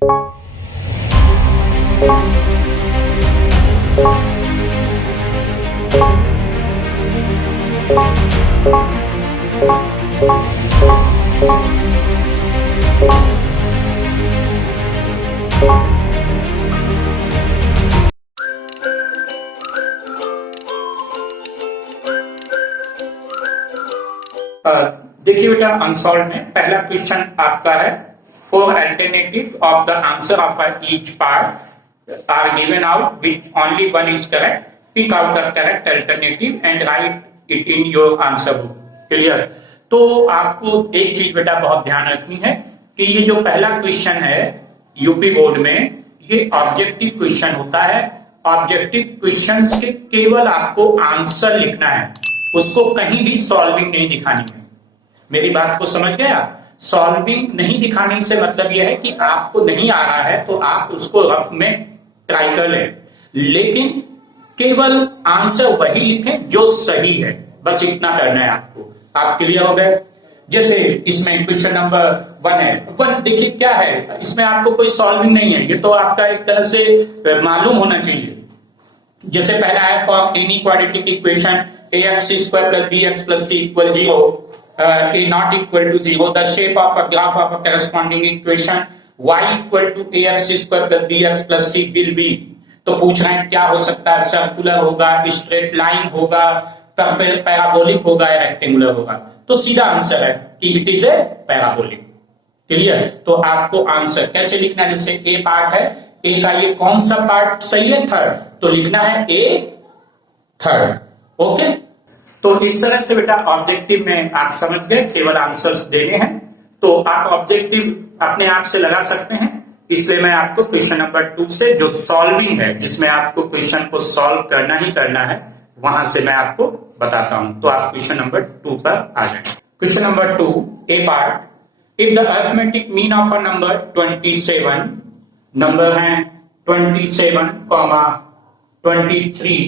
देखिए बेटा, अनसॉल्व में पहला क्वेश्चन आपका है, four alternative of the answer of each part are given out which only one is correct, pick out the correct alternative and write it in your answer book. Clear? तो आपको एक चीज बेटा बहुत ध्यान रखनी है कि ये जो पहला क्वेश्चन है यूपी बोर्ड में, ये ऑब्जेक्टिव क्वेश्चन होता है। ऑब्जेक्टिव क्वेश्चंस के केवल आपको आंसर लिखना है, उसको कहीं भी सॉल्विंग नहीं दिखानी है। मेरी बात को समझ गए आप? सॉल्विंग नहीं दिखाने से मतलब यह है कि आपको नहीं आ रहा है तो आप उसको रफ में ट्राई कर लें, लेकिन केवल आंसर वही लिखें जो सही है, बस इतना करना है आपको। आप क्लियर हो गए? जैसे इसमें क्वेश्चन नंबर 1 है, 1 देखिए क्या है, इसमें आपको कोई सॉल्विंग नहीं है, ये तो आपका एक तरह से मालूम होना चाहिए। जैसे पहला है, for any quadratic equation ax square plus bx plus c equal 0, a not equal to 0, the shape of a graph of a corresponding equation y equal to ax square plus bx plus c will be। तो पूछ रहे हैं क्या हो सकता है, circular होगा, straight line होगा, पैराबोलिक होगा या रेक्टेंगुलर होगा। तो सीधा आंसर है कि it is a parabolic. Clear? तो आपको आंसर कैसे लिखना है, जैसे ए पार्ट है, ए का ये कौन सा पार्ट सही है, थर्ड, तो लिखना है ए थर्ड। ओके? तो इस तरह से बेटा ऑब्जेक्टिव में आप समझ गए, केवल आंसर्स देने हैं, तो आप ऑब्जेक्टिव अपने आप से लगा सकते हैं। इसलिए मैं आपको क्वेश्चन नंबर 2 से, जो सॉल्विंग है, जिसमें आपको क्वेश्चन को सॉल्व करना ही करना है, वहां से मैं आपको बताता हूं। तो आप क्वेश्चन नंबर 2 पर आ जाए। Question number 2, A part, if the arithmetic mean of a number 27, number है 27, 23,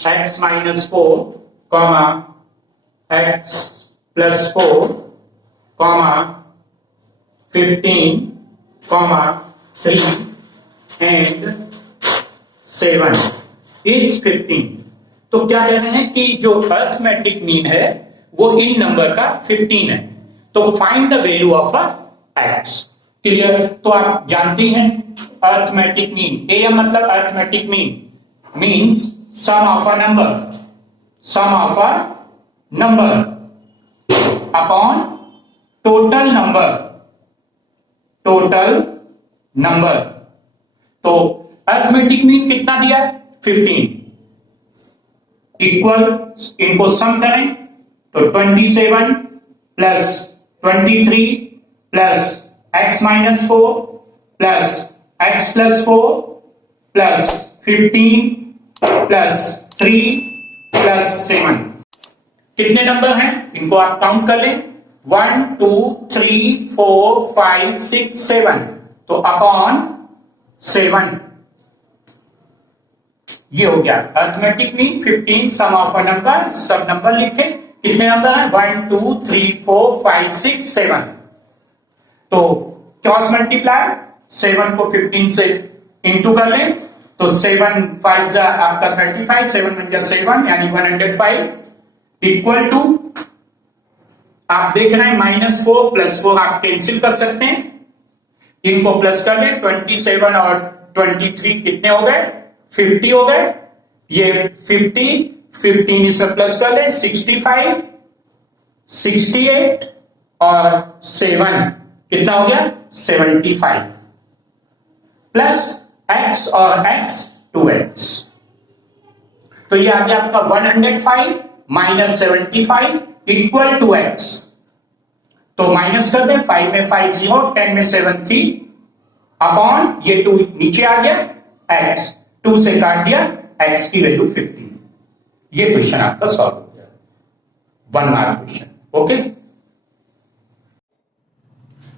x minus 4, x plus 4, 15, 3 and 7 is 15। तो क्या कह रहे हैं कि जो अरिथमेटिक मीन है वो इन नंबर का 15 है, तो find the value of x। Clear? तो आप जानते हैं अरिथमेटिक मीन, AM मतलब arithmetic mean means sum of a number upon total number। तो अरिथमेटिक मीन कितना दिया? 15। इक्वल, इनको सम करें तो 27 plus 23 plus x minus 4 plus x plus 4 plus 15 plus 3 plus 7। कितने नंबर हैं इनको आप काउंट कर लें, 1 2 3 4 5 6 7, तो अपॉन 7 ये हो गया arithmetic mean 15, sum of a number, सब नंबर लिखे, कितने नंबर हैं 1 2 3 4 5 6 7। तो क्रॉस मल्टीप्लाई, 7 को 15 से इंटू कर लें तो 7 5 आपका 35, 7 बन गया 7 यानी 105 इक्वल टू, आप देख रहे हैं -4 प्लस 4 आप कैंसिल कर सकते हैं, इनको प्लस कर लें, 27 और 23 कितने हो गए 50 हो गए, ये 50 15 इसमें प्लस कर लें 65 68 और 7 कितना हो गया 75 प्लस x और x 2x, तो ये आ गया आपका 105 माइनस 75 इक्वल टू x। तो माइनस कर दें, 5 में 5 0, 10 में 7 3 अपॉन ये 2 नीचे आ गया, x 2 से काट दिया, x की वैल्यू 15। ये क्वेश्चन आपका सॉल्व हो गया, 1 मार्क क्वेश्चन। ओके?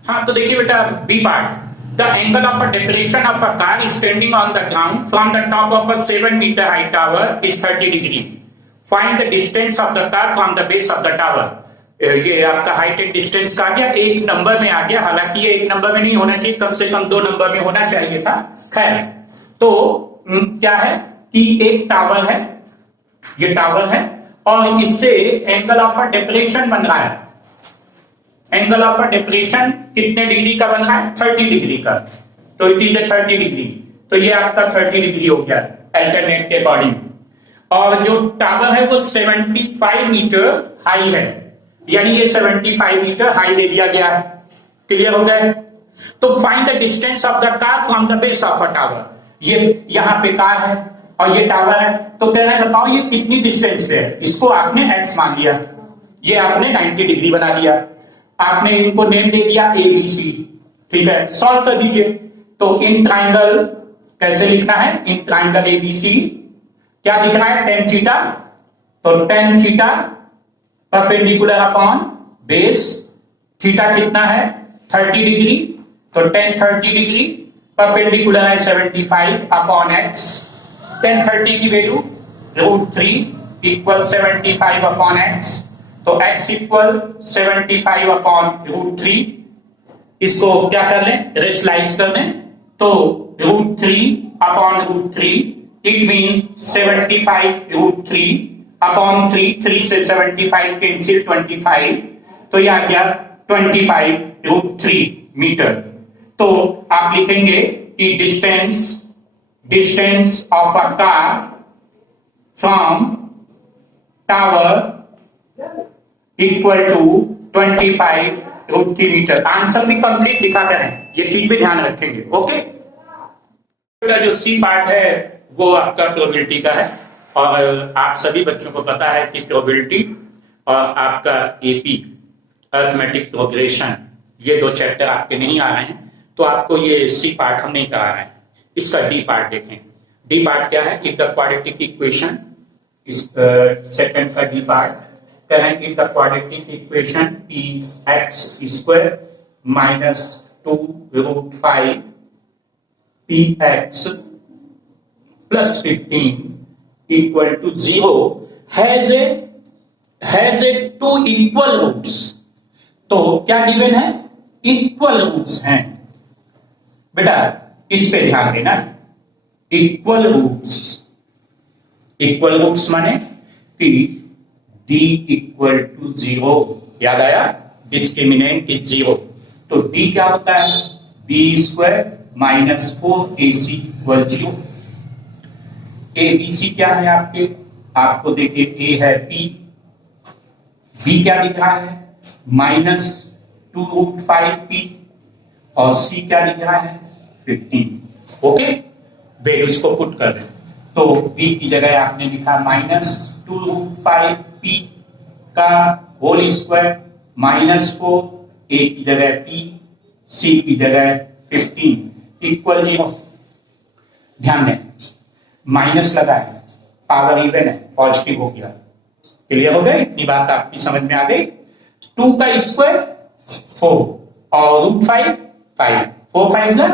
हाँ, तो देखिए बेटा B part, the angle of a depression of a car standing on the ground from the top of a 7 metre high tower is 30 degree. Find the distance of the car from the base of the tower. ये आपका height and distance का आ गया, एक number में आ गया, हालांकि ये एक नंबर में नहीं होना चाहिए, कम से कम 2 नंबर में होना चाहिए था। खैर, तो क्या है कि एक टावर है, ये टावर है और इससे एंगल ऑफ डेप्रेशन बन रहा है। एंगल ऑफ डेप्रेशन कितने डिग्री का बन रहा है? 30 डिग्री का। तो इट इज 30 डिग्री, तो ये आपका 30 डिग्री हो गया अल्टरनेट के अकॉर्डिंग। और जो टावर है वो 75 मीटर हाई है, यानी ये 75 मीटर हाई ले लिया गया है। क्लियर हो गया? तो find the distance of the car from the base of a tower. ये यहां पे कार है और ये टावर है, तो कह रहे हैं बताओ ये कितनी डिस्टेंस पे है। इसको आपने x मान लिया, ये आपने 90 डिग्री बना दिया, आपने इनको नेम दे दिया ए बी सी। ठीक है, सॉल्व कर दीजिए। तो इन ट्राइंगल कैसे लिखना है? In triangle A B C क्या दिख रहा है? टेन थीटा, तो tan theta perpendicular upon base, theta कितना है? 30 डिग्री, तो टेन 30 डिग्री परपेंडिकुलर है 75 अपॉन एक्स। टेन 30 की वैल्यू √3 इक्वल 75 अपॉन एक्स, तो x इक्वल 75 अपॉन √3। इसको क्या कर लें? रेशनलाइज कर लें, तो √3 अपॉन √3 इट मींस 75 √3 अपॉन 3 से 75 कैंसिल 25, तो यह आ गया 25 √3 मीटर। तो आप लिखेंगे कि distance of a car from tower equal to 25 √3 metre. Answer भी कंप्लीट लिखा करें, ये चीज भी ध्यान रखेंगे। ओके, जो सी पार्ट है वो आपका प्रोबेबिलिटी का है, और आप सभी बच्चों को पता है कि प्रोबेबिलिटी और आपका एपी अरिथमेटिक प्रोग्रेशन ये 2 चैप्टर आपके नहीं आ रहे हैं, तो आपको ये सी पार्ट हम नहीं करा रहे हैं। इसका डी पार्ट देखें। डी पार्ट क्या है? इफ द क्वाड्रेटिक इक्वेशन, इस सेकंड का डी पार्ट करें, if the quadratic equation P X square minus 2√5 P X plus 15 equal to 0 has a 2 equal roots. तो क्या गिवन है? इक्वल रूट्स हैं। बेटा इस पे ध्यान देना, इक्वल रूट्स। इक्वल रूट्स माने कि d इक्वल टू 0, याद आया? डिस्क्रिमिनेंट इज 0, तो d क्या होता है? b square minus 4ac equal 0। A B C क्या है आपके? आपको देखिए ए है p, b क्या दिख रहा है? माइनस 2√5p, और c क्या दिख रहा है? 15। ओके, वैल्यूज को पुट कर दें, तो b की जगह आपने लिखा माइनस 2√5p का होल स्क्वायर माइनस 4, a की जगह p, c की जगह 15 इक्वल 0। ध्यान दें, माइनस लगा है, पावर इवन है, पॉजिटिव हो गया। क्लियर हो गया? इतनी बात आपकी समझ में आ गई। 2 का स्क्वायर 4 और √5 5, 4 5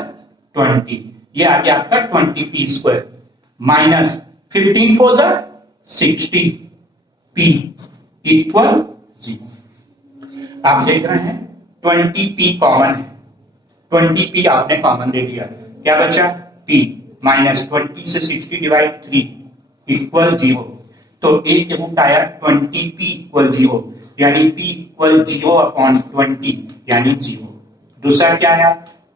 20, ये आ गया आपका 20p square minus 15 4 60p equal 0। आप देख रहे हैं 20p कॉमन है, 20p आपने कॉमन दे दिया, क्या बचा? p माइनस 20 से 60 डिवाइड 3 इक्वल 0। तो एक रूट आया 20p इक्वल 0, यानी p इक्वल 0 अपॉन 20 यानी 0। दूसरा क्या आया?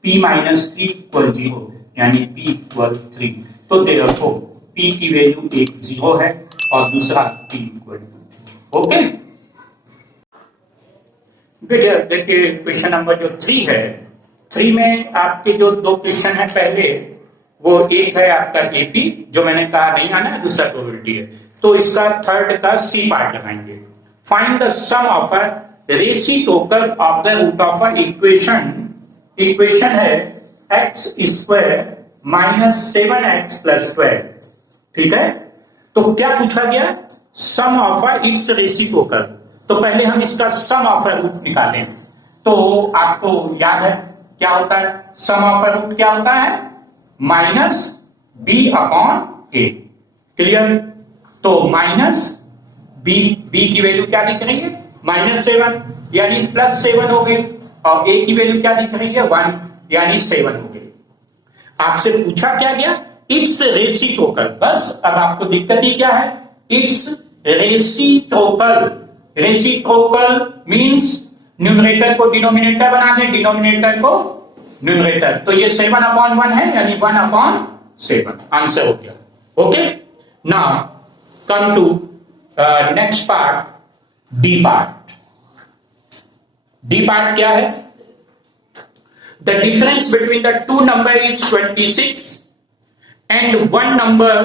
p माइनस 3 इक्वल 0, यानी p इक्वल 3। तो देखो p की वैल्यू एक 0 है और दूसरा p इक्वल 3। ओके बेटा, देखिए क्वेश्चन नंबर जो 3 है, 3 में आपके जो 2 क्वेश्चन है, पहले वो एक है आपका एपी जो मैंने कहा नहीं आना है, दूसरा प्रोबेबिलिटी है, तो इसका थर्ड का सी पार्ट लगाएंगे। Find the sum of a reciprocal of the root of a equation. Equation है x square minus 7x plus 12। ठीक है, तो क्या पूछा गया? Sum of a its reciprocal. तो पहले हम इसका सम ऑफ अ रूट निकालें। तो आपको याद है क्या होता है? सम ऑफ अ रूट क्या होता है? Minus b upon a। Clear? तो माइनस b की वैल्यू क्या दिख रही है? -7 यानी +7 हो गई, और a की वैल्यू क्या दिख रही है 1 यानी 7 हो गई। आपसे पूछा क्या गया, इट्स रेसिप्रोकल। बस अब आपको दिक्कत ही क्या है, it's reciprocal. Reciprocal means numerator को डिनोमिनेटर बना दे, डिनोमिनेटर को न्यूमरेटर, तो ये 7/1 है यानी 1/7 आंसर हो गया। Okay, now come to next part, D part. D part क्या है, the difference between the two number is 26 and one number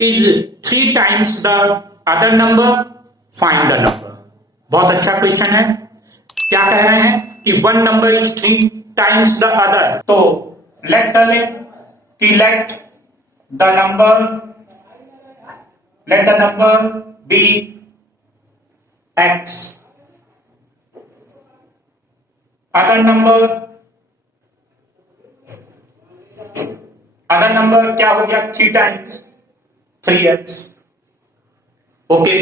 is 3 times the other number, find the number। बहुत अच्छा क्वेश्चन है। क्या कह रहे हैं कि one number is 3 times the other, तो लेट कर ले कि let the number be x, other number क्या हो गया 3 टाइम्स 3x। ओके,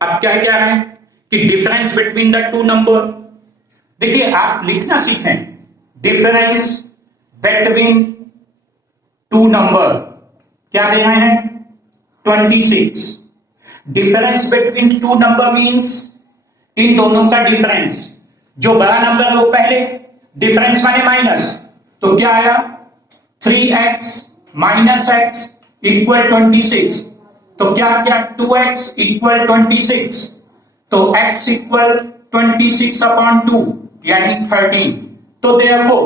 अब क्या कह रहे हैं कि difference between the two number, देखिए आप लिखना सीखें, डिफरेंस बिटवीन टू नंबर क्या दे रहे हैं 26। Difference between two number means इन दोनों का डिफरेंस, जो बड़ा नंबर वो पहले, डिफरेंस माने माइनस, तो क्या आया 3x माइनस x इक्वल 26, तो क्या क्या 2x इक्वल 26, तो x इक्वल 26/2 यानी 13। तो देयरफॉर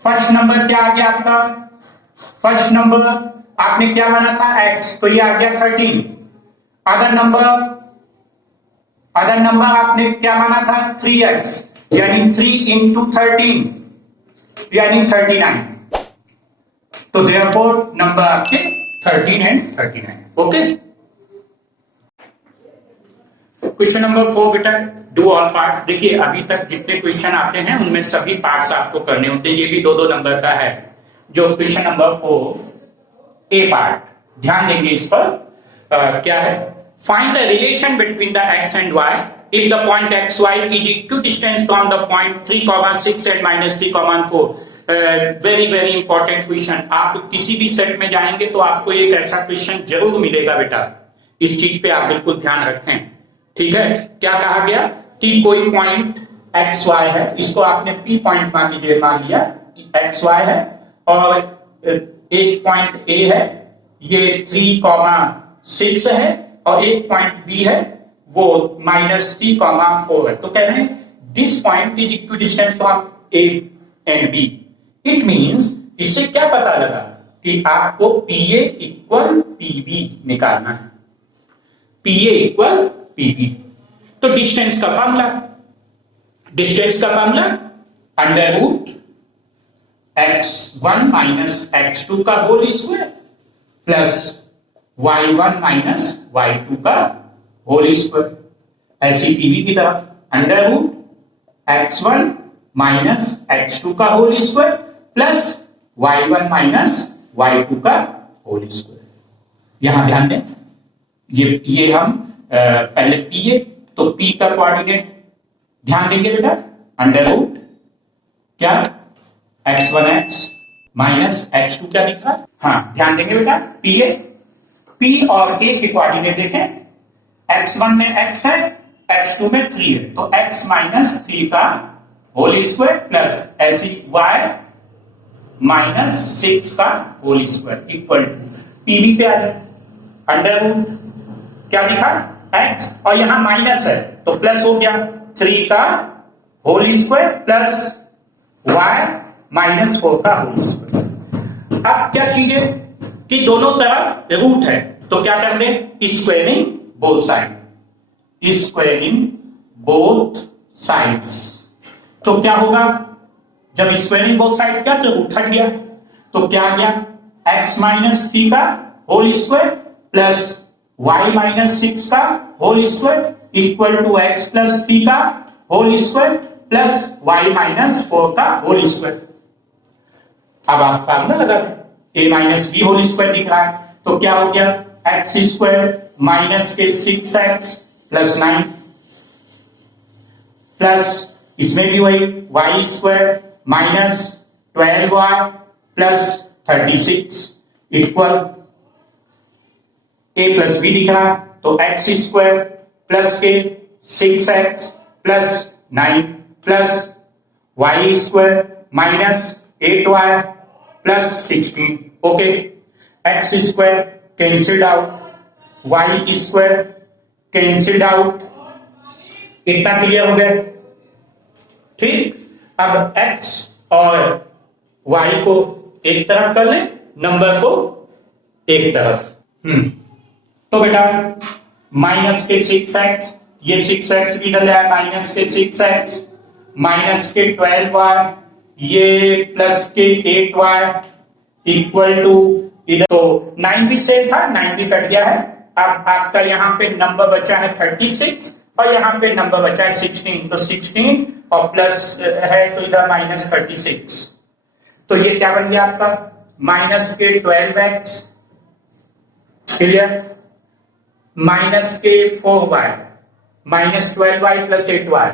फर्स्ट नंबर क्या आ गया आपका, फर्स्ट नंबर आपने क्या माना था x, तो ये आ गया 13। अदर नंबर आपने क्या माना था 3x यानी 3 into 13 यानी 39, तो देयरफॉर नंबर आपके 13 and 39। ओके, क्वेश्चन नंबर 4 बेटा, डू ऑल पार्ट्स। देखिए अभी तक जितने क्वेश्चन आते हैं उनमें सभी पार्ट्स आपको करने होते हैं, ये भी 2-2 नंबर का है। जो क्वेश्चन नंबर 4 ए पार्ट, ध्यान देंगे इस पर। क्या है, find the relation between the x and y if the point xy is equidistant from the point 3,6 and -3,4। Very very important question. आप किसी भी सेट में जाएंगे तो आपको एक ऐसा क्वेश्चन जरूर मिलेगा बेटा, इस चीज पे आप बिल्कुल ध्यान रखें। ठीक है, क्या कहा गया कि कोई पॉइंट एक्स वाई है, इसको आपने पी पॉइंट मान लीजिए, मान लिया एक्स वाई है, और एक पॉइंट ए है ये 3,6 है, और एक पॉइंट बी है वो -3,4 है। तो कह रहे हैं this point is equidistant from A and B. It means इससे क्या पता लगा कि आपको PA इक्वल PB निकालना है, PA इक्वल PB। तो डिस्टेंस का फॉर्मूला √x1 माइनस x2 का whole square plus y1 minus y2 का होल स्क्वायर। ऐसी PB की तरफ √x1 माइनस x2 का whole square plus y1 minus y2 का होल स्क्वायर। यहां ध्यान दें, ये हम पहले PA, तो P का कोऑर्डिनेट ध्यान देंगे बेटा, √ क्या x1x माइनस x2 क्या दिख रहा है, हाँ ध्यान देंगे बेटा, PA, P और A के कोऑर्डिनेट देखें, x1 में x है, x2 में 3 है, तो x माइनस 3 का होल स्क्वायर प्लस ऐसी y माइनस 6 का whole square equal to PB पे आ जाए, √ क्या दिखा x, और यहां माइनस है तो प्लस हो गया 3 का whole square plus y minus 4 का होल स्क्वायर। अब क्या चीजें कि दोनों तरफ रूट है, तो क्या कर दें squaring both side, squaring both sides. तो क्या होगा जब स्क्वायरिंग बोथ साइड किया तो रूट हट गया, तो क्या आ गया x माइनस 3 का whole square plus y minus 6 का whole square equal to x plus 3 का whole square plus y minus 4 का होल स्क्वायर। अब आप फार्मूला लगा दें, a minus b whole square दिख रहा है, तो क्या हो गया x स्क्वायर माइनस के 6x प्लस 9 प्लस इसमें भी वही Y square minus 12y plus 36 equal a plus B दिख रहा है तो एक्स स्क्वायर प्लस के 6x plus 9 plus Y square minus 8y plus 16 okay X square cancelled out Y square cancelled out इतना clear हो गया ठीक अब x और y को एक तरफ कर ले नंबर को एक तरफ तो बेटा माइनस के 6x ये 6x भी डल है माइनस के 6x माइनस के 12y ये प्लस के 8y इक्वल टू इधर तो 9 भी सेम था 9 भी कट गया है अब आपका यहां पे नंबर बचा है 36 और यहां पे नंबर बचा है 16 तो 16 और प्लस है तो इधर माइनस 36 तो ये क्या बन गया आपका माइनस के 12x क्लियर माइनस के 4y minus 12y plus 8y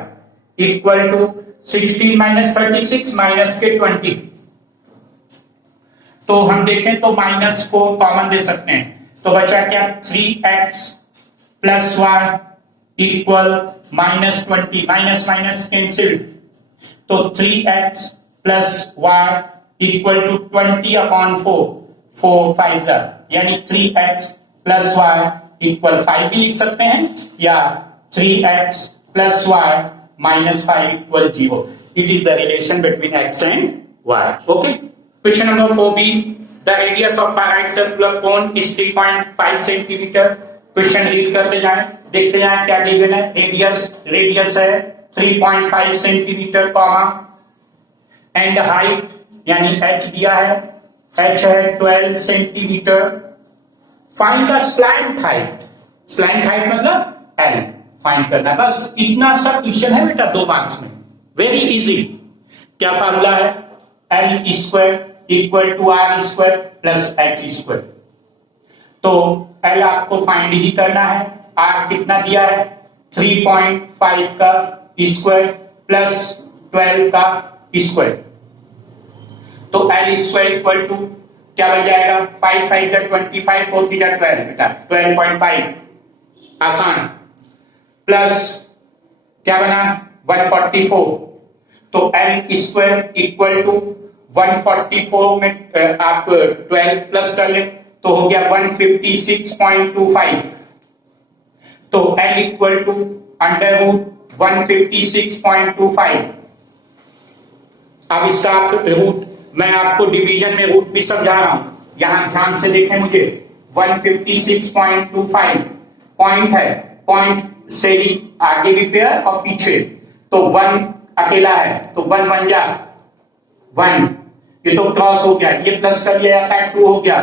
equal to 16 minus 36 minus के 20 तो हम देखें तो माइनस को कॉमन दे सकते हैं तो बचा क्या 3x plus y equal minus 20 minus minus cancel तो 3x plus y equal to 20 upon 4 5 यानी 3x प्लस y इक्वल 5 भी लिख सकते हैं या 3x plus y minus 5 equal 0 it is the relation between x and y okay question number 4b the radius of a right circular cone is 3.5 centimetre question read करते जाएं देखते जाएं क्या गिवन है रेडियस है 3.5 सेंटीमीटर कॉमा एंड हाइट यानी h दिया है h है 12 centimetre find the slant height मतलब l फाइंड करना बस इतना सा क्वेश्चन है बेटा 2 मार्क्स में वेरी इजी क्या फार्मूला है l square equal to R square plus H square तो l आपको फाइंड ही करना है r कितना दिया है 3.5 का स्क्वायर प्लस 12 का स्क्वायर तो l स्क्वायर इक्वल टू क्या बन जाएगा 5 5 जा 25 4 जा 12 बेटा 12.5 आसान प्लस क्या बना 144 तो l स्क्वायर इक्वल टू 144 में आप 12 प्लस कर ले तो हो गया 156.25 तो l equal to under root 156.25 अब इसका रूट मैं आपको डिवीजन में रूट भी समझा रहा हूं यहां ध्यान से देखें मुझे 156.25 पॉइंट है पॉइंट से ही आगे भी पेयर और पीछे तो 1 अकेला है तो 1 1 जा 1 ये तो क्रॉस हो गया ये प्लस कर लिया जाता है 2 हो गया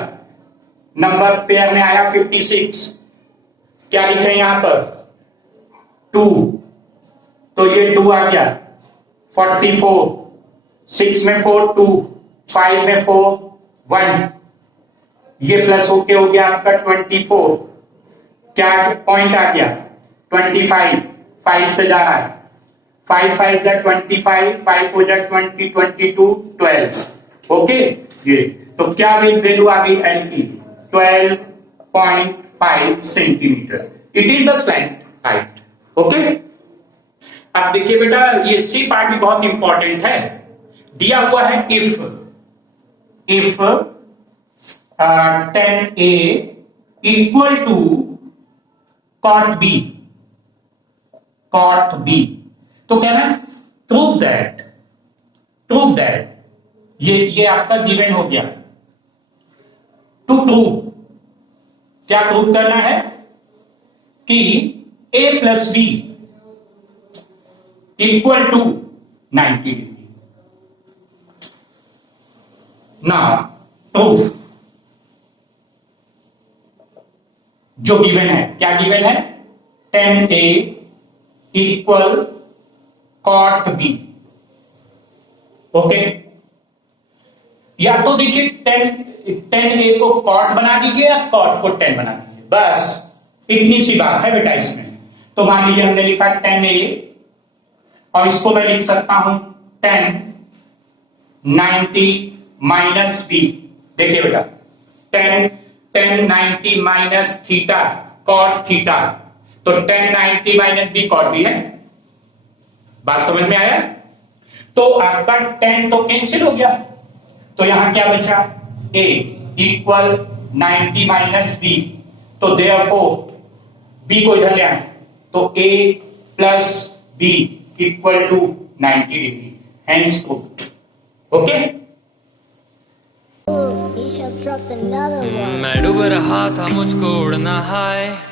नंबर पेयर में आया 56 क्या लिखे यहां पर 2 तो ये 2 आ गया 44 6 में 4 2 5 में 4 1 ये प्लस होके हो गया आपका 24 क्या पॉइंट आ गया 25 5 से जा रहा है 5 5 जा 25 5 हो जा 20 22 12 ओके ये तो क्या वैल्यू आ गई एल की 12.5 centimetre it is the slant height okay अब देखिए बेटा ये सी पार्ट भी बहुत इंपॉर्टेंट है दिया हुआ है if 10a equal to cot b तो क्या है प्रूव दैट ये आपका गिवन हो गया टू प्रूव क्या प्रूव करना है कि a plus B equal to 90 degree ना प्रूफ जो गिवन है क्या गिवन है 10a equal cot b okay या तो देखिए 10a को cot बना दीजिए या cot को 10 बना दीजिए बस इतनी सी बात है बेटा इसमें तो मान लीजिए हमने लिखा tan A और इसको मैं लिख सकता हूं tan 90 माइनस बी। देखिए बेटा tan 90 माइनस थीटा cot थीटा, तो tan 90 minus B cot B है। बात समझ में आया? तो आपका tan तो कैंसिल हो गया, तो यहां क्या बचा a इक्वल 90 माइनस बी, तो देयरफॉर b को इधर ले आए तो a plus b equal to 90 degree, hence proved. Okay, You should drop another one. मैं डूब रहा था मुझको उड़ना है